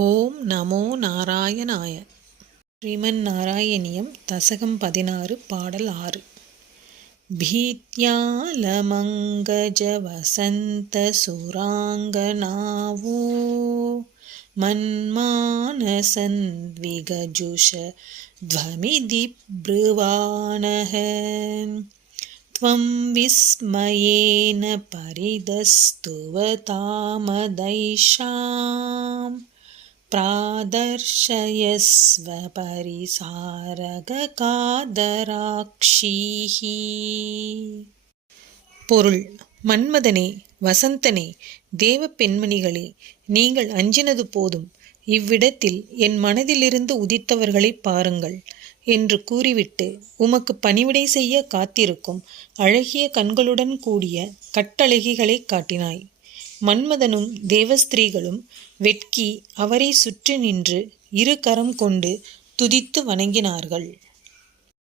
ஓம் நமோ நாராயணாய. ஸ்ரீமன் நாராயணியம் தசகம் 16 பாடல் 6. பீத்யாலமங்கஜ வசந்த சுராங்கநாவோ மன்மானசந்த்விகஜுஷ த்வமிதி ப்ருவாணஹ த்வம் விஸ்மயேன பரிதஸ்துவதாமதைஷாம் பிராதர்ஷயஸ்வ பரிசாரகாதராக்ஷீஹி. பொருள்: மன்மதனே, வசந்தனே, தேவ பெண்மணிகளே, நீங்கள் அஞ்சினது போதும். இவ்விடத்தில் என் மனதிலிருந்து உதித்தவர்களை பாருங்கள் என்று கூறிவிட்டு உமக்கு பணிவிடை செய்ய காத்திருக்கும் அழகிய கண்களுடன் கூடிய கட்டழகிகளை காட்டினாய். மன்மதனும் தேவஸ்திரீகளும் வெட்கி அவரை சுற்றி நின்று இரு கரம் கொண்டு துதித்து வணங்கினார்கள்.